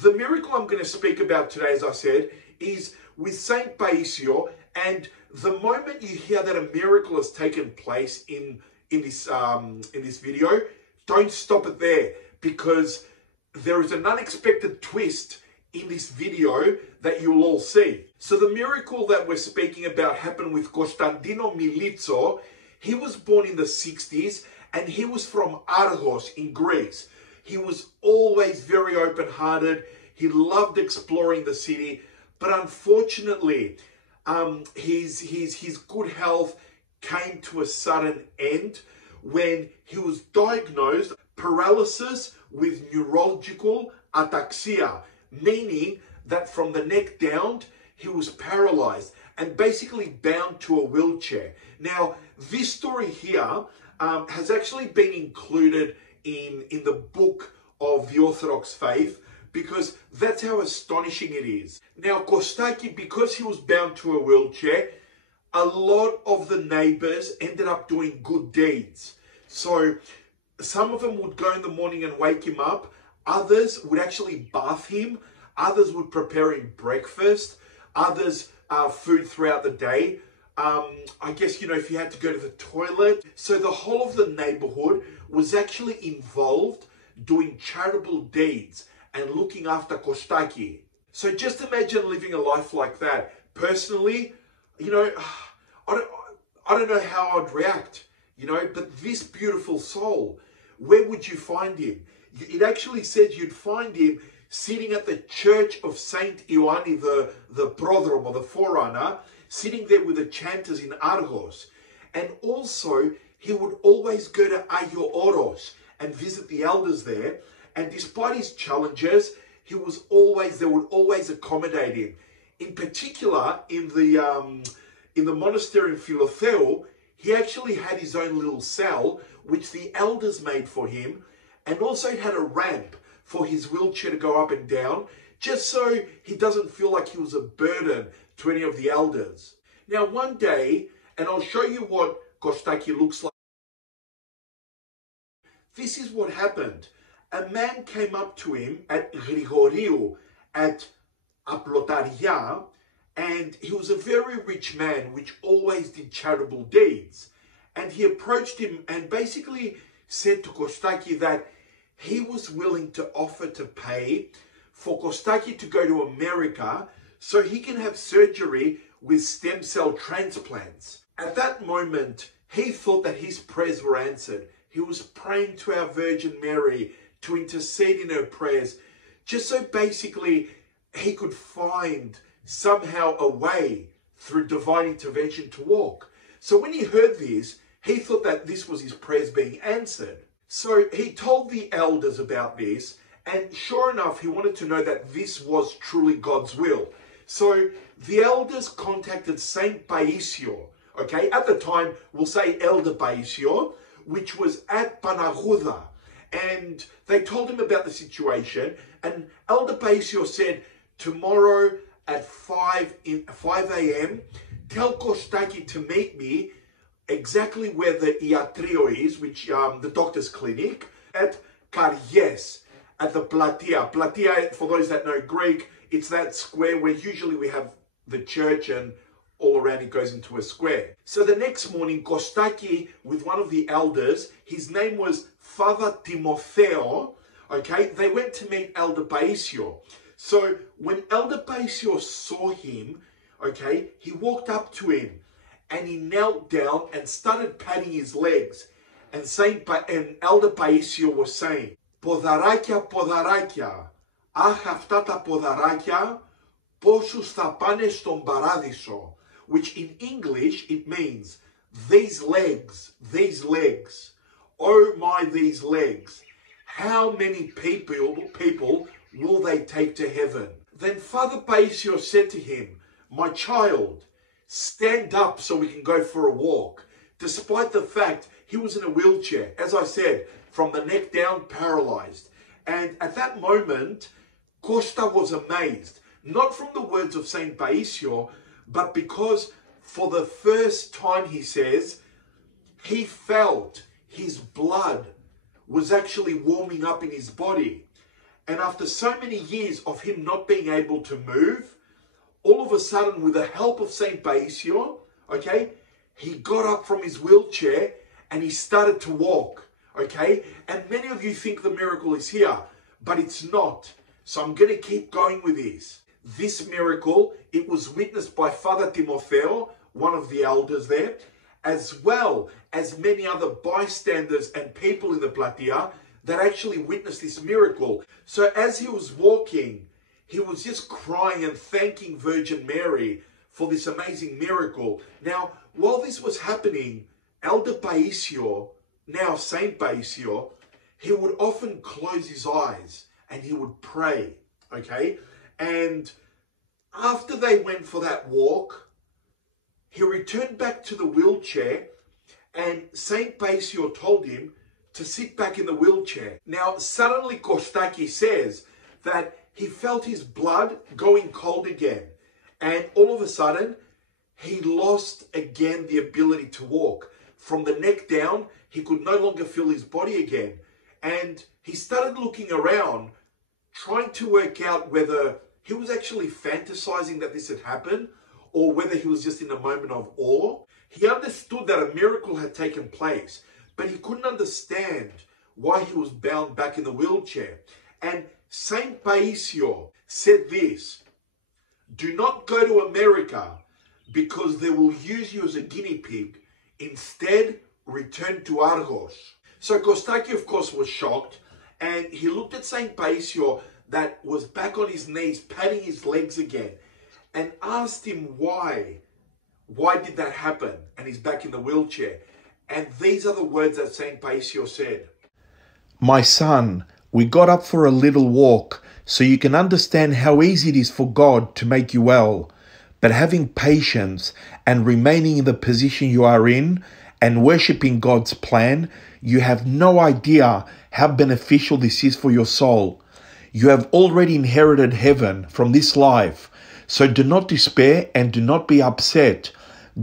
The miracle I'm going to speak about today, as I said, is with Saint Paisio. And the moment you hear that a miracle has taken place in this video, don't stop it there, because there is an unexpected twist in this video that you'll all see. So the miracle that we're speaking about happened with Konstantino Militso. He was born in the 60s and he was from Argos in Greece. He was always very open-hearted. He loved exploring the city, but unfortunately, his good health came to a sudden end when he was diagnosed paralysis with neurological ataxia, meaning that from the neck down, he was paralyzed and basically bound to a wheelchair. Now, this story here has actually been included in the book of the Orthodox Faith, because that's how astonishing it is. Now, Kostaki, because he was bound to a wheelchair, a lot of the neighbors ended up doing good deeds. So some of them would go in the morning and wake him up. Others would actually bath him. Others would prepare him breakfast. Others food throughout the day. I guess, you know, if you had to go to the toilet. So the whole of the neighborhood was actually involved doing charitable deeds and looking after Kostaki. So just imagine living a life like that. Personally, you know, I don't know how I'd react, you know, but this beautiful soul, where would you find him? It actually says you'd find him sitting at the church of Saint Ioanni, the Prodromo, the forerunner, sitting there with the chanters in Argos. And also, he would always go to Agioros and visit the elders there. And despite his challenges, they would always accommodate him. In particular, in the monastery in Philotheo, he actually had his own little cell, which the elders made for him, and also had a ramp for his wheelchair to go up and down, just so he doesn't feel like he was a burden to any of the elders. Now, one day, and I'll show you what Kostaki looks like. This is what happened. A man came up to him at Grigoriou, at Aplotaria, and he was a very rich man which always did charitable deeds. And he approached him and basically said to Kostaki that he was willing to offer to pay for Kostaki to go to America so he can have surgery with stem cell transplants. At that moment, he thought that his prayers were answered. He was praying to our Virgin Mary to intercede in her prayers, just so basically he could find somehow a way through divine intervention to walk. So when he heard this, he thought that this was his prayers being answered. So he told the elders about this, and sure enough, he wanted to know that this was truly God's will. So the elders contacted Saint Paisio, okay? At the time, we'll say Elder Paisio, which was at Panaguda. And they told him about the situation, and Elder Paisio said, tomorrow at 5 a.m., tell Kostaki to meet me exactly where the iatrio is, which the doctor's clinic, at Karies, at the Platia. Platia, for those that know Greek, it's that square where usually we have the church and all around it goes into a square. So the next morning, Kostaki, with one of the elders, his name was Father Timotheo, okay, they went to meet Elder Paisio. So when Elder Paisio saw him, okay, he walked up to him and he knelt down and started patting his legs. And Elder Paisio was saying, Ποδαράκια, ποδαράκια, αχ αυτά τα ποδαράκια, πόσους θα πάνε στον παράδεισο. Which in English, it means, these legs, oh my, these legs, how many people will they take to heaven? Then Father Paisio said to him, my child, stand up so we can go for a walk. Despite the fact he was in a wheelchair, as I said, from the neck down, paralyzed. And at that moment, Kosta was amazed, not from the words of Saint Paisio, but because for the first time, he says, he felt his blood was actually warming up in his body. And after so many years of him not being able to move, all of a sudden, with the help of Saint Paisio, okay, he got up from his wheelchair and he started to walk, okay? And many of you think the miracle is here, but it's not. So I'm going to keep going with this. This miracle, it was witnessed by Father Timotheo, one of the elders there, as well as many other bystanders and people in the platea that actually witnessed this miracle. So as he was walking, he was just crying and thanking Virgin Mary for this amazing miracle. Now, while this was happening, Elder Paisio, now Saint Paisio, he would often close his eyes and he would pray, okay? And after they went for that walk, he returned back to the wheelchair and Saint Paisio told him to sit back in the wheelchair. Now, suddenly Kostaki says that he felt his blood going cold again. And all of a sudden, he lost again the ability to walk. From the neck down, he could no longer feel his body again. And he started looking around, trying to work out whether he was actually fantasizing that this had happened or whether he was just in a moment of awe. He understood that a miracle had taken place, but he couldn't understand why he was bound back in the wheelchair. And Saint Paisio said this: do not go to America because they will use you as a guinea pig. Instead, return to Argos. So Kostaki, of course, was shocked, and he looked at Saint Paisio that was back on his knees, patting his legs again, and asked him why. Why did that happen? And he's back in the wheelchair. And these are the words that Saint Paisio said. My son, we got up for a little walk so you can understand how easy it is for God to make you well. But having patience and remaining in the position you are in and worshipping God's plan, you have no idea how beneficial this is for your soul. You have already inherited heaven from this life, so do not despair and do not be upset.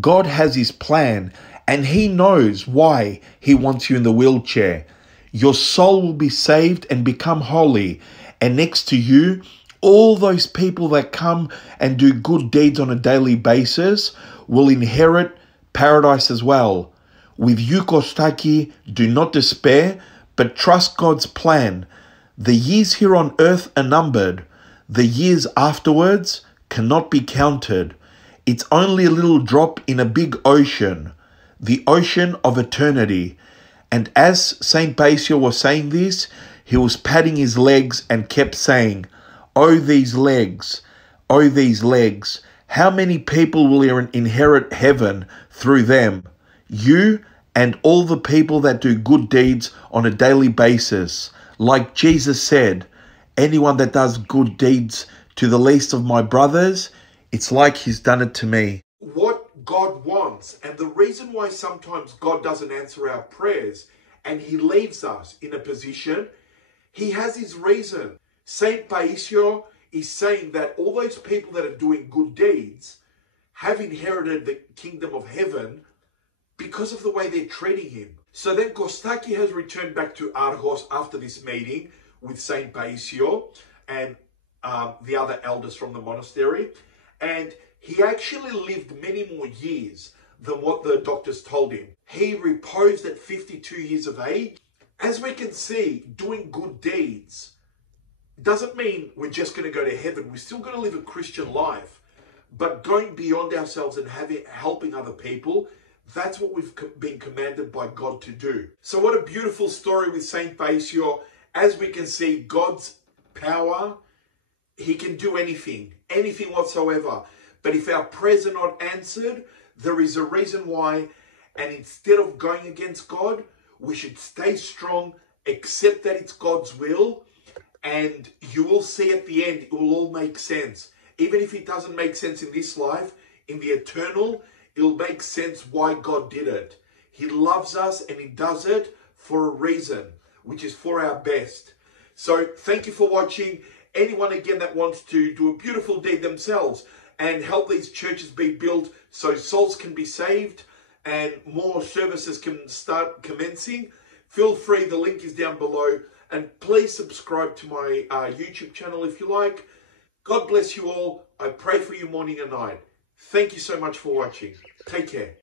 God has his plan and he knows why he wants you in the wheelchair. Your soul will be saved and become holy, and next to you, all those people that come and do good deeds on a daily basis will inherit paradise as well. With you, Kostaki, do not despair, but trust God's plan. The years here on earth are numbered. The years afterwards cannot be counted. It's only a little drop in a big ocean, the ocean of eternity. And as Saint Paisio was saying this, he was patting his legs and kept saying, "Oh, these legs, oh, these legs, how many people will inherit heaven through them? You and all the people that do good deeds on a daily basis. Like Jesus said, anyone that does good deeds to the least of my brothers, it's like he's done it to me." What God wants, and the reason why sometimes God doesn't answer our prayers and he leaves us in a position, he has his reason. Saint Paisio is saying that all those people that are doing good deeds have inherited the kingdom of heaven because of the way they're treating him. So then Kostaki has returned back to Argos after this meeting with Saint Paisio and the other elders from the monastery, and he actually lived many more years than what the doctors told him. He reposed at 52 years of age. As we can see, doing good deeds doesn't mean we're just going to go to heaven. We're still going to live a Christian life, but going beyond ourselves and helping other people, that's what we've been commanded by God to do. So what a beautiful story with Saint Paisio. As we can see, God's power, he can do anything whatsoever. But if our prayers are not answered, there is a reason why. And instead of going against God, we should stay strong, accept that it's God's will, and you will see at the end, it will all make sense. Even if it doesn't make sense in this life, in the eternal, it'll make sense why God did it. He loves us and he does it for a reason, which is for our best. So thank you for watching. Anyone again that wants to do a beautiful deed themselves and help these churches be built so souls can be saved and more services can start commencing, feel free. The link is down below. And please subscribe to my YouTube channel if you like. God bless you all. I pray for you morning and night. Thank you so much for watching. Take care.